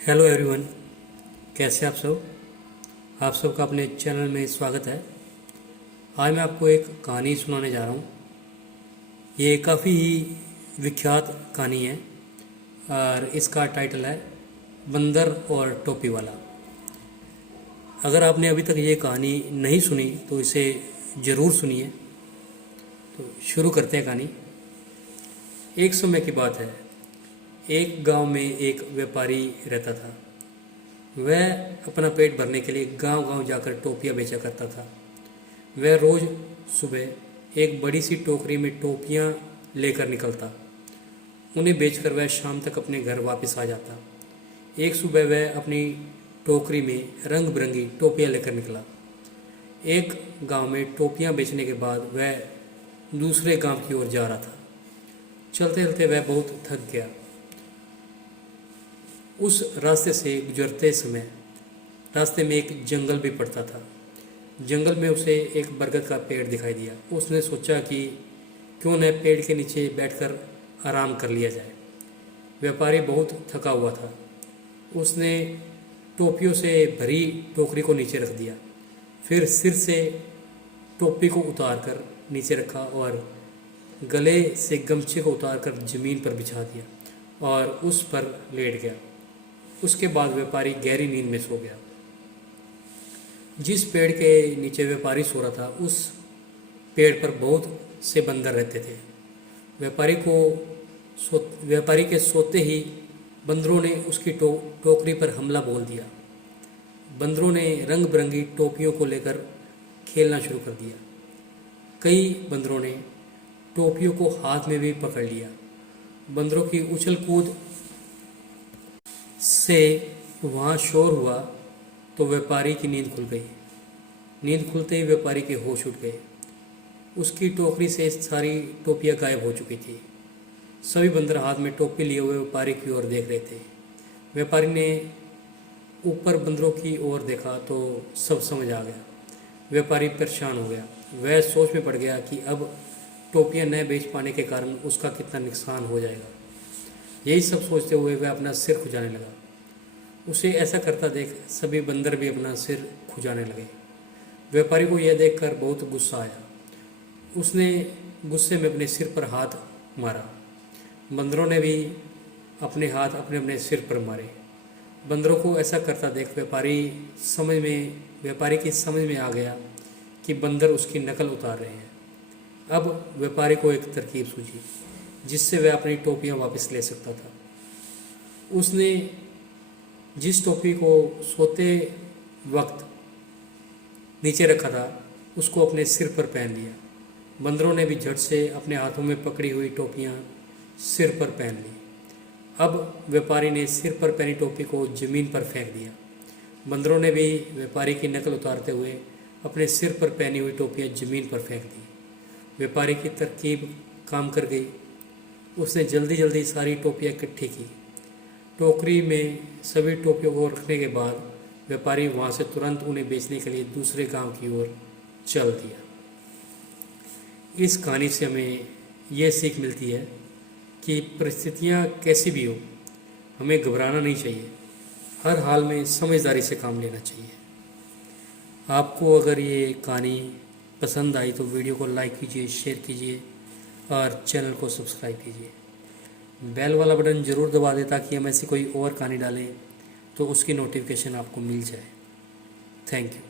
Hello everyone, कैसे आप सब। आप सबका अपने चैनल में स्वागत है। आज मैं आपको एक कहानी सुनाने जा रहा हूँ। ये काफ़ी ही विख्यात कहानी है और इसका टाइटल है बंदर और टोपी वाला। अगर आपने अभी तक ये कहानी नहीं सुनी तो इसे ज़रूर सुनिए। तो शुरू करते हैं कहानी। एक समय की बात है, एक गांव में एक व्यापारी रहता था। वह अपना पेट भरने के लिए गांव-गांव जाकर टोपियां बेचा करता था। वह रोज़ सुबह एक बड़ी सी टोकरी में टोपियां लेकर निकलता। उन्हें बेचकर वह शाम तक अपने घर वापस आ जाता। एक सुबह वह अपनी टोकरी में रंग बिरंगी टोपियां लेकर निकला। एक गांव में टोपियां बेचने के बाद वह दूसरे गांव की ओर जा रहा था। चलते चलते वह बहुत थक गया। उस रास्ते से गुजरते समय रास्ते में एक जंगल भी पड़ता था। जंगल में उसे एक बरगद का पेड़ दिखाई दिया। उसने सोचा कि क्यों न पेड़ के नीचे बैठकर आराम कर लिया जाए। व्यापारी बहुत थका हुआ था। उसने टोपियों से भरी टोकरी को नीचे रख दिया, फिर सिर से टोपी को उतारकर नीचे रखा और गले से गमछे को उतारकर जमीन पर बिछा दिया और उस पर लेट गया। उसके बाद व्यापारी गहरी नींद में सो गया। जिस पेड़ के नीचे व्यापारी सो रहा था, उस पेड़ पर बहुत से बंदर रहते थे। व्यापारी के सोते ही बंदरों ने उसकी टोकरी पर हमला बोल दिया। बंदरों ने रंग बिरंगी टोपियों को लेकर खेलना शुरू कर दिया। कई बंदरों ने टोपियों को हाथ में भी पकड़ लिया। बंदरों की उछल कूद से वहाँ शोर हुआ तो व्यापारी की नींद खुल गई। नींद खुलते ही व्यापारी के होश उठ गए। उसकी टोकरी से सारी टोपियाँ गायब हो चुकी थी। सभी बंदर हाथ में टोपी लिए हुए व्यापारी की ओर देख रहे थे। व्यापारी ने ऊपर बंदरों की ओर देखा तो सब समझ आ गया। व्यापारी परेशान हो गया। वह सोच में पड़ गया कि अब टोपियाँ न बेच पाने के कारण उसका कितना नुकसान हो जाएगा। यही सब सोचते हुए वह अपना सिर खुजाने लगा। उसे ऐसा करता देख सभी बंदर भी अपना सिर खुजाने लगे। व्यापारी को यह देखकर बहुत गुस्सा आया। उसने गुस्से में अपने सिर पर हाथ मारा। बंदरों ने भी अपने हाथ अपने अपने सिर पर मारे। बंदरों को ऐसा करता देख व्यापारी की समझ में आ गया कि बंदर उसकी नकल उतार रहे हैं। अब व्यापारी को एक तरकीब सूझी जिससे वह अपनी टोपियां वापस ले सकता था। उसने जिस टोपी को सोते वक्त नीचे रखा था उसको अपने सिर पर पहन लिया। बंदरों ने भी झट से अपने हाथों में पकड़ी हुई टोपियां सिर पर पहन ली। अब व्यापारी ने सिर पर पहनी टोपी को जमीन पर फेंक दिया। बंदरों ने भी व्यापारी की नकल उतारते हुए अपने सिर पर पहनी हुई टोपियां जमीन पर फेंक दी। व्यापारी की तरकीब काम कर गई। उसने जल्दी जल्दी सारी टोपियां इकट्ठी की। टोकरी में सभी टोपियों को रखने के बाद व्यापारी वहाँ से तुरंत उन्हें बेचने के लिए दूसरे गांव की ओर चल दिया। इस कहानी से हमें यह सीख मिलती है कि परिस्थितियाँ कैसी भी हो, हमें घबराना नहीं चाहिए। हर हाल में समझदारी से काम लेना चाहिए। आपको अगर ये कहानी पसंद आई तो वीडियो को लाइक कीजिए, शेयर कीजिए और चैनल को सब्सक्राइब कीजिए। बेल वाला बटन ज़रूर दबा दें ताकि हम ऐसी कोई और कहानी डालें तो उसकी नोटिफिकेशन आपको मिल जाए। Thank you.